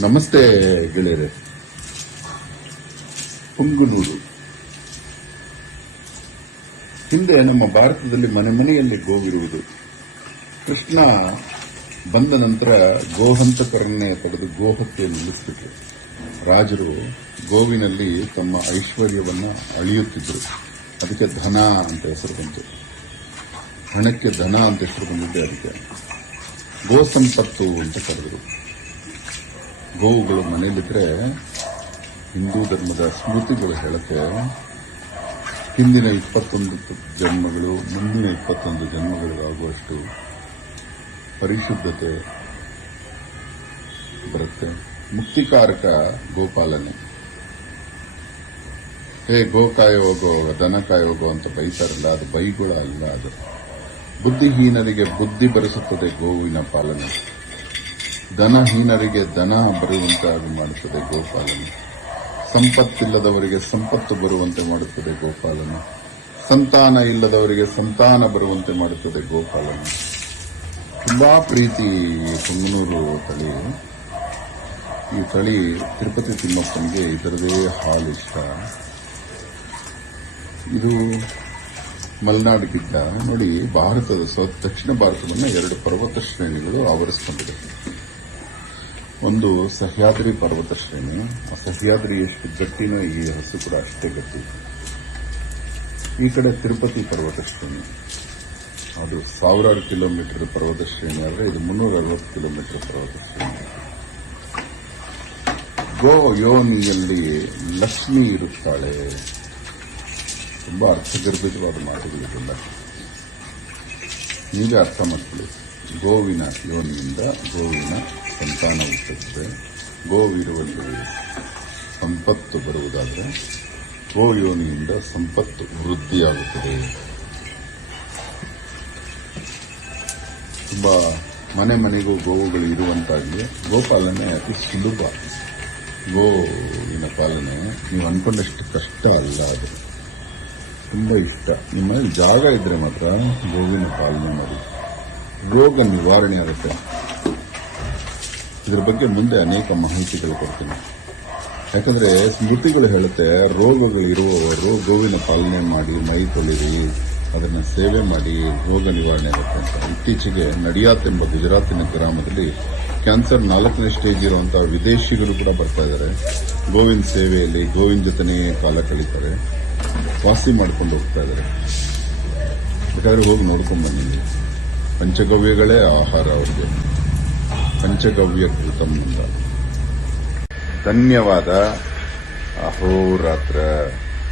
ನಮಸ್ತೆ ಗೆಳೆಯರೆ. ಪುಂಗುನೂರು ಹಿಂದೆ ನಮ್ಮ ಭಾರತದಲ್ಲಿ ಮನೆ ಮನೆಯಲ್ಲಿ ಗೋವಿರುವುದು. ಕೃಷ್ಣ ಬಂದ ನಂತರ ಗೋಹಂತಕರನ್ನೇ ಪಡೆದು ಗೋಹತ್ಯೆ ನಿಲ್ಲಿಸ್ಬಿಟ್ರು ರಾಜರು ಗೋವಿನಲ್ಲಿ ತಮ್ಮ ಐಶ್ವರ್ಯವನ್ನು ಅಳಿಯುತ್ತಿದ್ದರು ಅದಕ್ಕೆ ಧನ ಅಂತ ಹೆಸರು ಬಂತು. ಹಣಕ್ಕೆ ಧನ ಅಂತ ಹೆಸರು ಬಂದಿದ್ದೆ ಅದಕ್ಕೆ. ಗೋ ಸಂಪತ್ತು ಅಂತ ಕರೆದರು. ಗೋವುಗಳು ಮನೇಲಿದ್ರೆ ಹಿಂದೂ ಧರ್ಮದ ಸ್ಮೃತಿಗಳು ಹೇಳುತ್ತೆ ಹಿಂದಿನ ಇಪ್ಪತ್ತೊಂದು ಜನ್ಮಗಳು, ಮುಂದಿನ ಇಪ್ಪತ್ತೊಂದು ಜನ್ಮಗಳಿಗಾಗುವಷ್ಟು ಪರಿಶುದ್ಧತೆ ಬರುತ್ತೆ. ಮುಕ್ತಿಕಾರಕ ಗೋಪಾಲನೆ. ಹೇ ಗೋ ಹೋಗೋ ದನ ಕಾಯೋ ಅಂತ ಬೈತಾರಲ್ಲ, ಅದು ಬೈಗುಳ ಅಲ್ಲ ಅದು. ಬುದ್ಧಿಹೀನರಿಗೆ ಬುದ್ಧಿ ಬರೆಸುತ್ತದೆ ಗೋವಿನ ಪಾಲನೆ. ದನಹೀನರಿಗೆ ದನ ಬರುವಂತೆ ಅದು ಮಾಡುತ್ತದೆ ಗೋಪಾಲನ. ಸಂಪತ್ತಿಲ್ಲದವರಿಗೆ ಸಂಪತ್ತು ಬರುವಂತೆ ಮಾಡುತ್ತದೆ ಗೋಪಾಲನ. ಸಂತಾನ ಇಲ್ಲದವರಿಗೆ ಸಂತಾನ ಬರುವಂತೆ ಮಾಡುತ್ತದೆ ಗೋಪಾಲನ. ತುಂಬಾ ಪ್ರೀತಿ ಕುಂಗನೂರು ತಳಿ. ಈ ತಳಿ ತಿರುಪತಿ ತಿಮ್ಮಪ್ಪನಿಗೆ ಇದರದೇ ಹಾಲು ಇಷ್ಟ ಇದು ಮಲೆನಾಡಿಗಿದ್ದ, ನೋಡಿ, ಭಾರತದ ದಕ್ಷಿಣ ಭಾರತವನ್ನು ಎರಡು ಪರ್ವತ ಶ್ರೇಣಿಗಳು ಆವರಿಸಿಕೊಂಡಿದೆ. ಒಂದು ಸಹ್ಯಾದ್ರಿ ಪರ್ವತ ಶ್ರೇಣಿ. ಆ ಸಹ್ಯಾದ್ರಿ ಎಷ್ಟು ಗಟ್ಟಿನೋ ಈ ಹಸು ಕೂಡ ಅಷ್ಟೇ ಗಟ್ಟಿ. ಈ ಕಡೆ ತಿರುಪತಿ ಪರ್ವತ ಶ್ರೇಣಿ. ಅದು ಸಾವಿರಾರು ಕಿಲೋಮೀಟರ್ ಪರ್ವತ ಶ್ರೇಣಿ ಆದರೆ ಇದು ಮುನ್ನೂರ ಅರವತ್ತು ಕಿಲೋಮೀಟರ್ ಪರ್ವತ ಶ್ರೇಣಿ. ಗೋ ಯೋನಿಯಲ್ಲಿ ಲಕ್ಷ್ಮಿ ಇರುತ್ತಾಳೆ. ತುಂಬಾ ಅರ್ಥಗರ್ಭಿತವಾದ ಮಾತುಗಳಿಗೆಲ್ಲ ನೀವೇ ಅರ್ಥ ಮಾಡ್ಕೊಳ್ಳಿ. ಗೋವಿನ ಯೋನಿಯಿಂದ ಗೋವಿನ ಸಂತಾನ ಹುಟ್ಟುತ್ತದೆ. ಗೋವಿರುವಲ್ಲಿ ಸಂಪತ್ತು ಬರುವುದಾದರೆ ಗೋ ಯೋನಿಯಿಂದ ಸಂಪತ್ತು ವೃದ್ಧಿಯಾಗುತ್ತದೆ. ತುಂಬ ಮನೆ ಮನೆಗೂ ಗೋವುಗಳು ಇರುವಂತಾಗಲಿ ಗೋಪಾಲನೆ ಅತಿ ಸುಲಭ. ಗೋವಿನ ಪಾಲನೆ ನೀವು ಅನ್ಕೊಂಡಷ್ಟು ಕಷ್ಟ ಅಲ್ಲ ಅದು. ತುಂಬ ಇಷ್ಟ. ನಿಮ್ಮಲ್ಲಿ ಜಾಗ ಇದ್ರೆ ಮಾತ್ರ ಗೋವಿನ ಪಾಲನೆ ಮಾಡಿ. ರೋಗ ನಿವಾರಣೆ ಆಗುತ್ತೆ. ಇದರ ಬಗ್ಗೆ ಮುಂದೆ ಅನೇಕ ಮಾಹಿತಿಗಳು ಕೊಡ್ತೀನಿ. ಯಾಕಂದ್ರೆ ಸ್ಮೃತಿಗಳು ಹೇಳುತ್ತೆ ರೋಗಗಳು ಇರುವವರು ಗೋವಿನ ಪಾಲನೆ ಮಾಡಿ, ಮೈ ತೊಳಿರಿ ಅದನ್ನ ಸೇವೆ ಮಾಡಿ ರೋಗ ನಿವಾರಣೆ ಆಗುತ್ತೆ ಅಂತ. ಇತ್ತೀಚೆಗೆ ನಡಿಯಾತ್ ಎಂಬ ಗುಜರಾತಿನ ಗ್ರಾಮದಲ್ಲಿ ಕ್ಯಾನ್ಸರ್ ನಾಲ್ಕನೇ ಸ್ಟೇಜ್ ಇರುವಂತಹ ವಿದೇಶಿಗಳು ಕೂಡ ಬರ್ತಾ ಇದ್ದಾರೆ ಗೋವಿನ ಸೇವೆಯಲ್ಲಿ ಗೋವಿನ ಜೊತೆನೇ ಕಾಲ ಕಳೀತಾರೆ. ವಾಸಿ ಮಾಡ್ಕೊಂಡು ಹೋಗ್ತಾ ಇದ್ದಾರೆ ಬೇಕಾದ್ರೆ ಹೋಗಿ ನೋಡ್ಕೊಂಡು ಬನ್ನಿ. ಪಂಚಗವ್ಯಗಳೇ ಆಹಾರ ಅವರಿಗೆ. ಪಂಚಗವ್ಯ ಕೃತ ಅಂತ ಧನ್ಯವಾದ. ಅಹೋರಾತ್ರ.